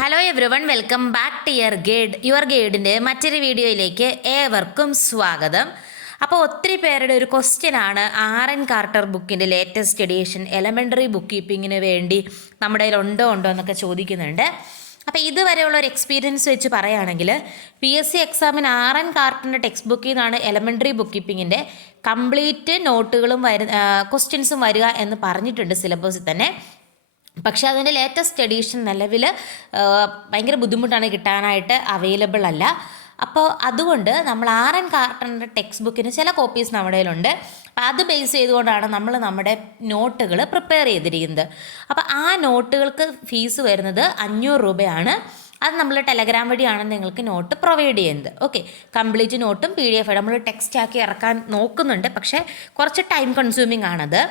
Hello everyone, welcome back to your ഗൈഡിൻ്റെ മറ്റൊരു വീഡിയോയിലേക്ക് ഏവർക്കും സ്വാഗതം. അപ്പോൾ ഒത്തിരി പേരുടെ ഒരു ക്വസ്റ്റ്യനാണ് ആർ.എൻ. കാർട്ടർ ബുക്കിൻ്റെ ലേറ്റസ്റ്റ് എഡിഷൻ എലമെൻ്ററി ബുക്ക് കീപ്പിങ്ങിന് വേണ്ടി നമ്മുടെ കയ്യിൽ ഉണ്ടോ എന്നൊക്കെ ചോദിക്കുന്നുണ്ട്. അപ്പോൾ ഇതുവരെയുള്ള ഒരു എക്സ്പീരിയൻസ് വെച്ച് പറയുകയാണെങ്കിൽ PSC എക്സാമിന് ആർ.എൻ. കാർട്ടറിൻ്റെ ടെക്സ്റ്റ് ബുക്കിൽ നിന്നാണ് എലമെൻ്ററി ബുക്ക് കീപ്പിങ്ങിൻ്റെ കംപ്ലീറ്റ് നോട്ടുകളും ക്വസ്റ്റ്യൻസും വരിക എന്ന് പറഞ്ഞിട്ടുണ്ട് സിലബസിൽ തന്നെ. പക്ഷേ അതിൻ്റെ ലേറ്റസ്റ്റ് എഡീഷൻ നിലവിൽ ഭയങ്കര ബുദ്ധിമുട്ടാണ് കിട്ടാനായിട്ട്, അവൈലബിൾ അല്ല. അപ്പോൾ അതുകൊണ്ട് നമ്മൾ ആർ.എൻ. കാർട്ടറിൻ്റെ ടെക്സ്റ്റ് ബുക്കിന് ചില കോപ്പീസ് നമ്മുടെ കയ്യിലുണ്ട്. അപ്പോൾ അത് ബേസ് ചെയ്തുകൊണ്ടാണ് നമ്മൾ നമ്മുടെ നോട്ടുകൾ പ്രിപ്പയർ ചെയ്തിരിക്കുന്നത്. അപ്പോൾ ആ നോട്ടുകൾക്ക് ഫീസ് വരുന്നത് 500 രൂപയാണ്. അത് നമ്മൾ ടെലഗ്രാം വഴിയാണ് നിങ്ങൾക്ക് നോട്ട് പ്രൊവൈഡ് ചെയ്യുന്നത്. ഓക്കെ, കംപ്ലീറ്റ് നോട്ടും PDF നമ്മൾ ടെക്സ്റ്റ് ആക്കി ഇറക്കാൻ നോക്കുന്നുണ്ട്, പക്ഷേ കുറച്ച് ടൈം കൺസ്യൂമിംഗ് ആണത്.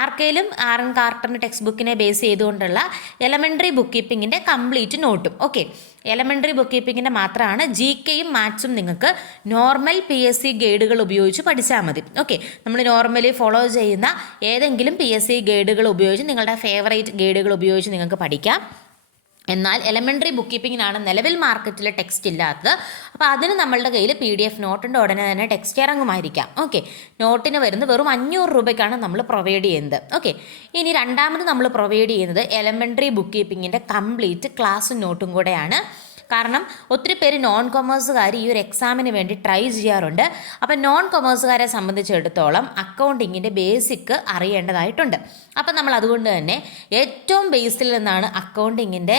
ആർക്കെങ്കിലും ആർ.എൻ. കാർട്ടറിൻ്റെ ടെക്സ്റ്റ് ബുക്കിനെ ബേസ് ചെയ്തുകൊണ്ടുള്ള എലമെൻ്ററി ബുക്ക് കീപ്പിങ്ങിൻ്റെ കംപ്ലീറ്റ് നോട്ടും. ഓക്കെ, എലമെൻ്ററി ബുക്ക് കീപ്പിങ്ങിൻ്റെ മാത്രമാണ്. GKയും മാത്സും നിങ്ങൾക്ക് നോർമൽ PSC ഗൈഡുകൾ ഉപയോഗിച്ച് പഠിച്ചാൽ മതി. ഓക്കെ, നമ്മൾ നോർമലി ഫോളോ ചെയ്യുന്ന ഏതെങ്കിലും PSC ഗൈഡുകൾ ഉപയോഗിച്ച്, നിങ്ങളുടെ ഫേവറേറ്റ് ഗൈഡുകൾ ഉപയോഗിച്ച് നിങ്ങൾക്ക് പഠിക്കാം. എന്നാൽ എലമെൻ്ററി ബുക്ക് കീപ്പിങ്ങിനാണ് നിലവിൽ മാർക്കറ്റിൽ ടെക്സ്റ്റ് ഇല്ലാത്തത്. അപ്പോൾ അതിന് നമ്മളുടെ കയ്യിൽ PDF നോട്ടുണ്ട്, ഉടനെ തന്നെ ടെക്സ്റ്റ് ഇറങ്ങുമായിരിക്കാം. ഓക്കെ, നോട്ടിന് വരുന്നത് വെറും 500 രൂപയ്ക്കാണ് നമ്മൾ പ്രൊവൈഡ് ചെയ്യുന്നത്. ഓക്കെ, ഇനി രണ്ടാമത് നമ്മൾ പ്രൊവൈഡ് ചെയ്യുന്നത് എലമെൻ്ററി ബുക്ക് കീപ്പിങ്ങിൻ്റെ കംപ്ലീറ്റ് ക്ലാസ്സും നോട്ടും കൂടെയാണ്. കാരണം ഒത്തിരി പേര് നോൺ കൊമേഴ്സുകാർ ഈ ഒരു എക്സാമിന് വേണ്ടി ട്രൈ ചെയ്യാറുണ്ട്. അപ്പം നോൺ കൊമേഴ്സുകാരെ സംബന്ധിച്ചിടത്തോളം അക്കൗണ്ടിങ്ങിൻ്റെ ബേസിക് അറിയേണ്ടതായിട്ടുണ്ട്. അപ്പം നമ്മൾ അതുകൊണ്ട് തന്നെ ഏറ്റവും ബേസിൽ നിന്നാണ് അക്കൗണ്ടിങ്ങിൻ്റെ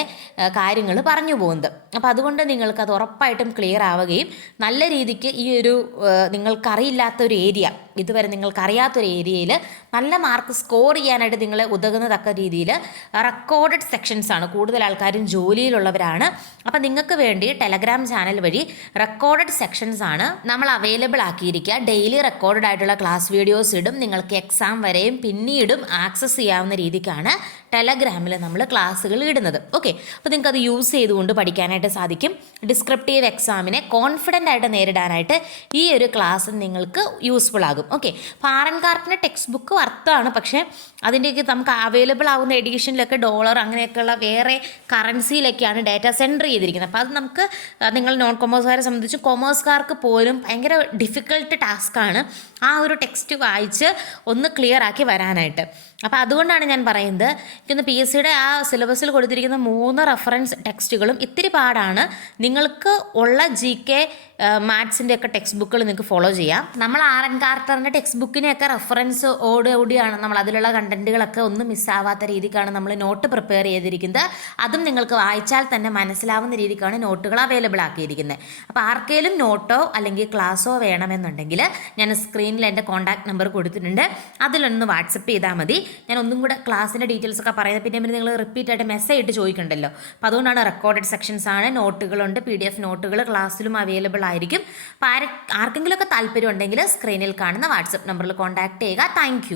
കാര്യങ്ങൾ പറഞ്ഞു പോകുന്നത്. അപ്പം അതുകൊണ്ട് നിങ്ങൾക്കത് ഉറപ്പായിട്ടും ക്ലിയർ ആവുകയും നല്ല രീതിക്ക് ഈ ഒരു നിങ്ങൾക്കറിയില്ലാത്തൊരു ഏരിയ, ഇതുവരെ നിങ്ങൾക്കറിയാത്തൊരു ഏരിയയിൽ നല്ല മാർക്ക് സ്കോർ ചെയ്യാനായിട്ട് നിങ്ങളെ ഉതകുന്ന തക്ക രീതിയിൽ റെക്കോർഡഡ് സെക്ഷൻസാണ്. കൂടുതൽ ആൾക്കാരും ജോലിയിലുള്ളവരാണ്. അപ്പം നിങ്ങൾക്ക് വേണ്ടി ടെലഗ്രാം ചാനൽ വഴി റെക്കോർഡഡ് സെക്ഷൻസ് ആണ് നമ്മൾ അവൈലബിൾ ആക്കിയിരിക്കുക. ഡെയിലി റെക്കോർഡഡ് ആയിട്ടുള്ള ക്ലാസ് വീഡിയോസ് ഇടും. നിങ്ങൾക്ക് എക്സാം വരെയും പിന്നീടും ആക്സസ് ചെയ്യാവുന്ന രീതിക്കാണ് ടെലഗ്രാമിൽ നമ്മൾ ക്ലാസ്സുകൾ ഇടുന്നത്. ഓക്കെ, അപ്പോൾ നിങ്ങൾക്ക് അത് യൂസ് ചെയ്തുകൊണ്ട് പഠിക്കാനായിട്ട് സാധിക്കും. ഡിസ്ക്രിപ്റ്റീവ് എക്സാമിനെ കോൺഫിഡൻ്റ് ആയിട്ട് നേരിടാനായിട്ട് ഈ ഒരു ക്ലാസ് നിങ്ങൾക്ക് യൂസ്ഫുൾ ആകും. ഓക്കെ, അപ്പോൾ ആർ.എൻ. കാർട്ടറിൻ്റെ ടെക്സ്റ്റ് ബുക്ക് വർത്താണ്. പക്ഷേ അതിൻ്റെയൊക്കെ നമുക്ക് അവൈലബിൾ ആവുന്ന എഡിഷനിലൊക്കെ ഡോളർ അങ്ങനെയൊക്കെയുള്ള വേറെ കറൻസിയിലൊക്കെയാണ് ഡാറ്റ സെൻറ്റർ ചെയ്തിരിക്കുന്നത്. അപ്പോൾ അത് നമുക്ക് നിങ്ങൾ നോൺ കൊമേഴ്സുകാരെ സംബന്ധിച്ച് കൊമേഴ്സുകാർക്ക് പോലും ഭയങ്കര ഡിഫിക്കൽട്ട് ടാസ്ക്കാണ് ആ ഒരു ടെക്സ്റ്റ് വായിച്ച് ഒന്ന് ക്ലിയർ ആക്കി വരാനായിട്ട്. അപ്പോൾ അതുകൊണ്ടാണ് ഞാൻ പറയുന്നത്, എനിക്കൊന്ന് PSCയുടെ ആ സിലബസിൽ കൊടുത്തിരിക്കുന്ന 3 റെഫറൻസ് ടെക്സ്റ്റുകളും ഇത്തിരി പാടാണ്. നിങ്ങൾക്ക് ഉള്ള GK മാത്സിൻ്റെ ഒക്കെ ടെക്സ്റ്റ് ബുക്കുകൾ നിങ്ങൾക്ക് ഫോളോ ചെയ്യാം. നമ്മൾ ആർ.എൻ. കാർട്ടറിൻ്റെ ടെക്സ്റ്റ് ബുക്കിനെയൊക്കെ റെഫറൻസ് ഓടിയാണ് നമ്മൾ അതിലുള്ള കണ്ടൻറ്റുകളൊക്കെ ഒന്നും മിസ്സാവാത്ത രീതിക്കാണ് നമ്മൾ നോട്ട് പ്രിപ്പയർ ചെയ്തിരിക്കുന്നത്. അതും നിങ്ങൾക്ക് വായിച്ചാൽ തന്നെ മനസ്സിലാവുന്ന രീതിക്കാണ് നോട്ടുകൾ അവൈലബിൾ ആക്കിയിരിക്കുന്നത്. അപ്പോൾ ആർക്കെങ്കിലും നോട്ടോ അല്ലെങ്കിൽ ക്ലാസ്സോ വേണമെന്നുണ്ടെങ്കിൽ ഞാൻ സ്ക്രീനിൽ എൻ്റെ കോൺടാക്ട് നമ്പർ കൊടുത്തിട്ടുണ്ട്. അതിലൊന്ന് വാട്സപ്പ് ചെയ്താൽ മതി. ഞാൻ ഒന്നും കൂടെ ക്ലാസ്സിൻ്റെ ഡീറ്റെയിൽസ് ഒക്കെ പറയുന്നത്, പിന്നെ നിങ്ങൾ റിപ്പീറ്റ് ആയിട്ട് മെസ്സേജ് ഇട്ട് ചോദിക്കണ്ടല്ലോ. അപ്പോൾ അതുകൊണ്ടാണ് റെക്കോർഡഡ് സെക്ഷൻസ് ആണ്, നോട്ടുകളുണ്ട്, PDF നോട്ടുകൾ ക്ലാസ്സിലും അവൈലബിൾ ആയിരിക്കും. അപ്പോൾ ആർക്കെങ്കിലുമൊക്കെ താല്പര്യം ഉണ്ടെങ്കിൽ സ്ക്രീനിൽ കാണുന്ന വാട്സപ്പ് നമ്പറിൽ കോൺടാക്ട് ചെയ്യുക. താങ്ക്